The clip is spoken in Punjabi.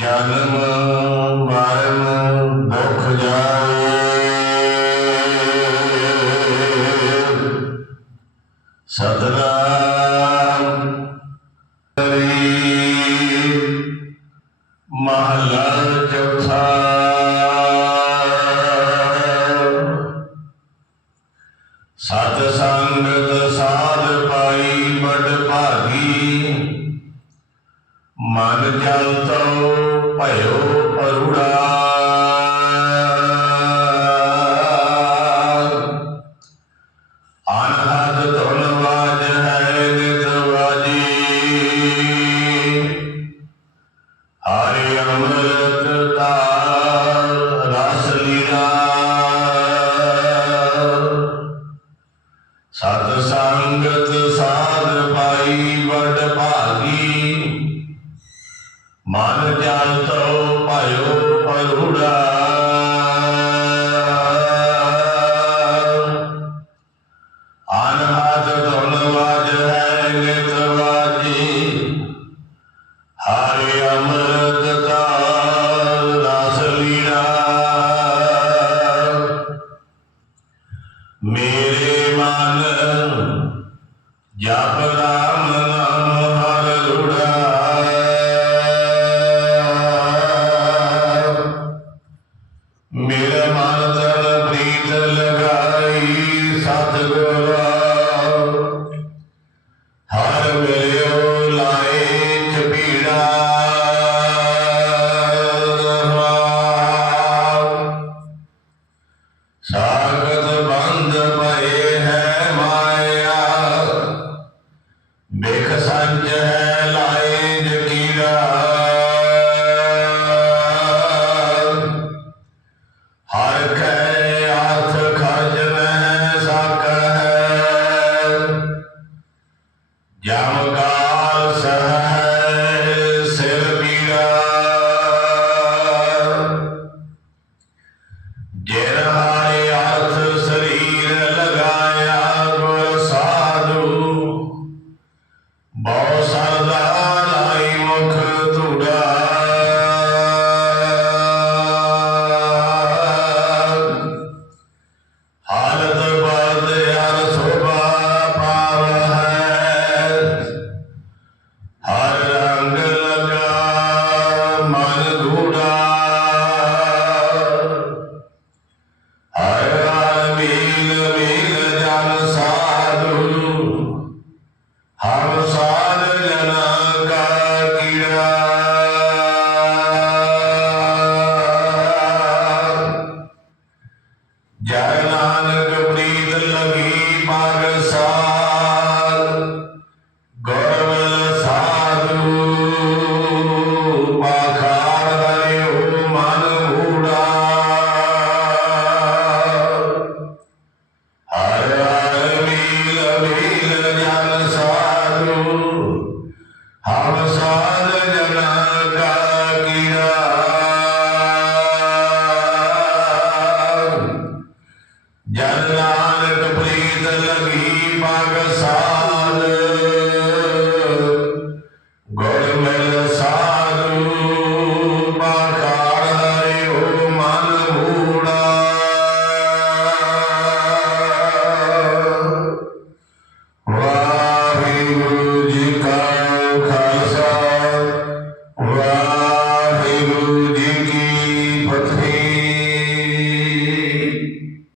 ਜਨਮ, ਮਰਨ, ਦੁਖ ਜਾਏ। ਸਤਨਾਮ ਹਰੀ ਮਹਲਾ ਚੌਥਾ। ਸਤ ਸੰਗਤ ਸਾਧ ਪਾਈ ਬੜ ਭਾਗੀ। ਮਨ ਜਲ ਤਉ ਭਇਓ ਪਰੁੜਾ ਅਨਹਦ ਧੁਨ ਹੈ ਨਿਤ ਹਰਿ ਅੰਮ੍ਰਿਤ ਤਾਰ ਰਸ ਲੀਲਾ ਸਤ ਸੰਗਤ ਸਾਧ ਪਾਈ ਵਡ ਭਾਗੀ ਮਨ ਜਲ ਜਪ ਰਾਮ ਨਾਮ ਹਰ ਲੁੜਾ ਮੇਰੇ ਮਨ ਤਨ ਪ੍ਰੀਤ ਲਗਾਈ ਸਤਿਗੁਰ ਦੇਖ ਸੱਚ ਹੈ ਲਾਏ ਜਕੀਰਾ। ਹਰ ਕੈ ਅਰਥ ਖਜਨ ਸਕ। ਜਮ ਸਿਰ ਪੀਰਾ ਬਹੁ ਸਰਦਾ ਹਾਲਤ ਬਾਦ ਹਰ ਸੋਭਾ ਹਰ ਰੰਗ ਲਗਾ ਮਨ ਹਰ ਜੈ ਨਾਨਕ ਪ੍ਰੀਤ ਲਗੀ ਮਨ ਸਾਰ ਗੁਰਮਲ ਸਾਧੂ, ਪਾਖਾਰ ਦਇਓ ਮਨ ਊੜਾ ਹਰ ਹਰ ਵੀਲ ਵੀਲ ਜਨ ਸਾਧੂ, ਹਮ ਸਾਧ ਜਨਾ ਜਨਾਨਤ ਪ੍ਰੀਤ ਲਗੀ ਪਾਗਸਾਰ ਗੁਰਮਿਲ ਸਾ